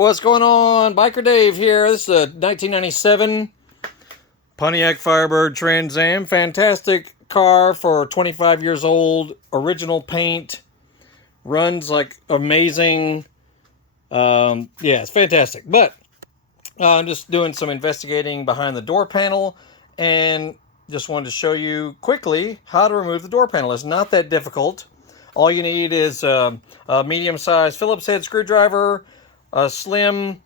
What's going on? Biker Dave here. This is a 1997 Pontiac Firebird Trans-Am. Fantastic car for 25 years old. Original paint. Runs like amazing. Yeah, it's fantastic. But I'm just doing some investigating behind the door panel and just wanted to show you quickly how to remove the door panel. It's not that difficult. All you need is a medium-sized Phillips head screwdriver, a slim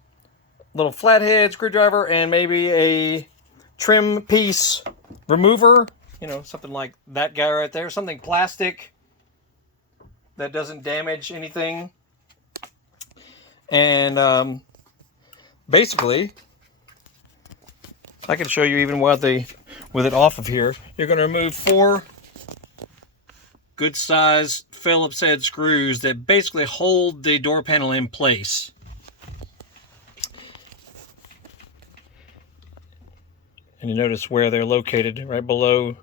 little flathead screwdriver, and maybe a trim piece remover. You know, something like that guy right there. Something plastic that doesn't damage anything. And basically, I can show you even with it off of here. You're going to remove 4 good size Phillips head screws that basically hold the door panel in place. And you notice where they're located, right below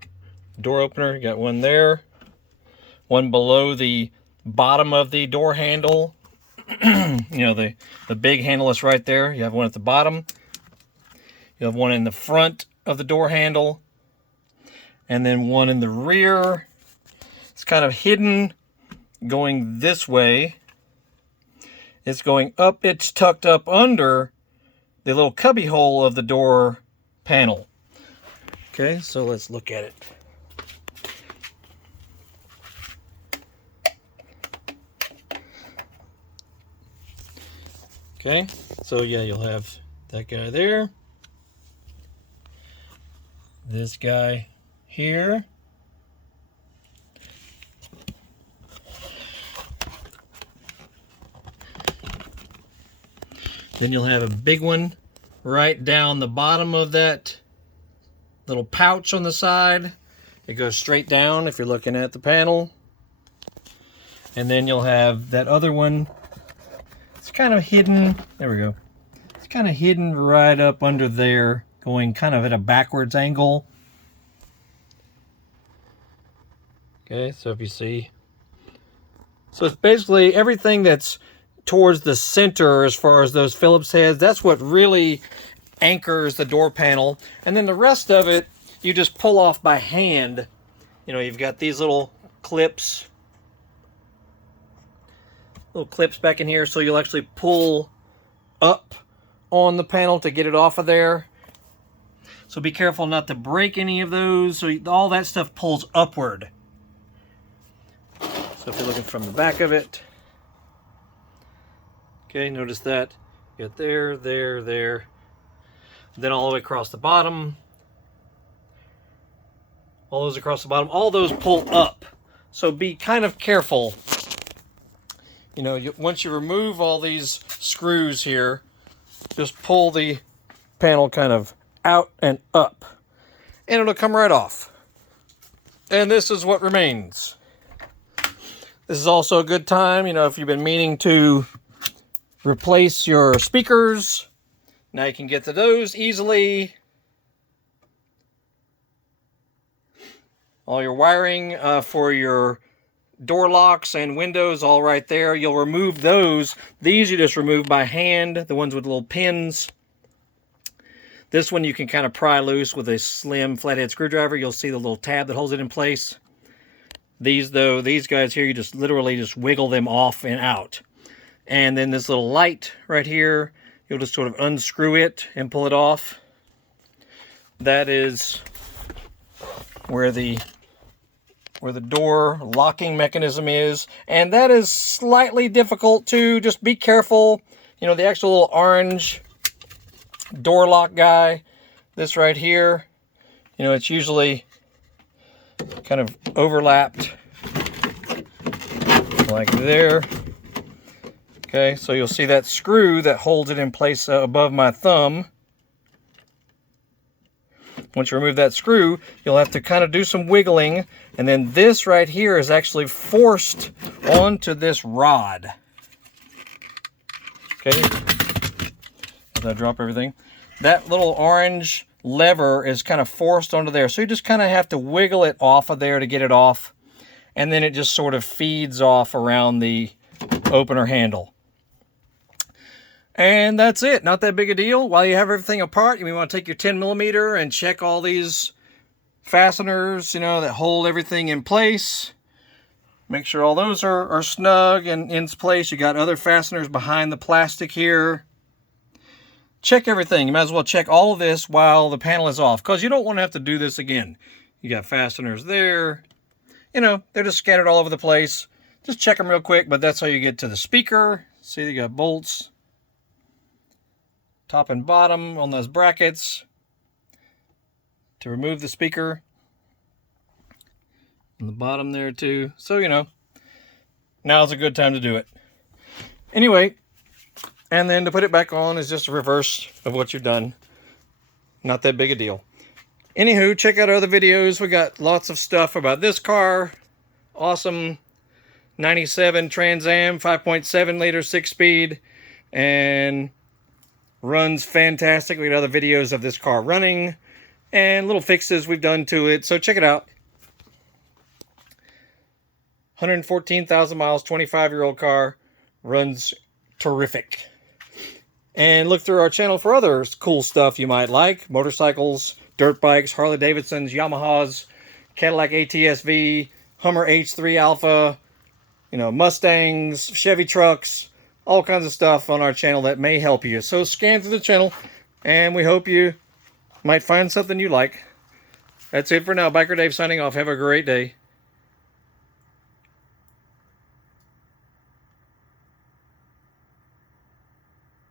the door opener. You got one there, one below the bottom of the door handle. You know, the big handle is right there. You have one at the bottom. You have one in the front of the door handle, and then one in the rear. It's kind of hidden going this way. It's going up, it's tucked up under the little cubby hole of the door panel. Okay, so let's look at it. Okay, so yeah, you'll have that guy there. This guy here. Then you'll have a big one right down the bottom of that little pouch on the side. It goes straight down if you're looking at the panel. And then you'll have that other one. It's kind of hidden. There we go. It's kind of hidden right up under there, going kind of at a backwards angle. Okay, so if you see. So it's basically everything that's towards the center as far as those Phillips heads. That's what really anchors the door panel. And then the rest of it, you just pull off by hand. You know, you've got these little clips. Little clips back in here, so you'll actually pull up on the panel to get it off of there. So be careful not to break any of those. So all that stuff pulls upward. So if you're looking from the back of it, okay, notice that. You got there, there, there. Then all the way across the bottom. All those across the bottom. All those pull up. So be kind of careful. You know, once you remove all these screws here, just pull the panel kind of out and up. And it'll come right off. And this is what remains. This is also a good time, you know, if you've been meaning to replace your speakers. Now you can get to those easily. All your wiring for your door locks and windows all right there. You'll remove those. These you just remove by hand, the ones with little pins. This one you can kind of pry loose with a slim flathead screwdriver. You'll see the little tab that holds it in place. These though, these guys here, you just literally just wiggle them off and out. And then this little light right here, you'll just sort of unscrew it and pull it off. That is where the door locking mechanism is. And that is slightly difficult too. Just be careful. You know, the actual little orange door lock guy, this right here, you know, it's usually kind of overlapped like there. Okay, so you'll see that screw that holds it in place above my thumb. Once you remove that screw, you'll have to kind of do some wiggling, and then this right here is actually forced onto this rod. Okay, as I drop everything, that little orange lever is kind of forced onto there, so you just kind of have to wiggle it off of there to get it off, and then it just sort of feeds off around the opener handle. And that's it. Not that big a deal. While you have everything apart, you may want to take your 10mm and check all these fasteners, that hold everything in place. Make sure all those are snug and in place. You got other fasteners behind the plastic here. Check everything. You might as well check all of this while the panel is off, because you don't want to have to do this again. You got fasteners there. They're just scattered all over the place. Just check them real quick, but that's how you get to the speaker. See, you got bolts top and bottom on those brackets to remove the speaker. On the bottom there too. So, now's a good time to do it. Anyway, and then to put it back on is just a reverse of what you've done. Not that big a deal. Anywho, check out our other videos. We got lots of stuff about this car. Awesome 97 Trans Am, 5.7 liter, 6-speed, and runs fantastic. We got other videos of this car running and little fixes we've done to it. So check it out. 114,000 miles, 25-year-old car, runs terrific. And look through our channel for other cool stuff you might like. Motorcycles, dirt bikes, Harley Davidsons, Yamahas, Cadillac ATS-V, Hummer H3 Alpha, Mustangs, Chevy trucks, all kinds of stuff on our channel that may help you. So scan through the channel, and we hope you might find something you like. That's it for now. Biker Dave signing off. Have a great day.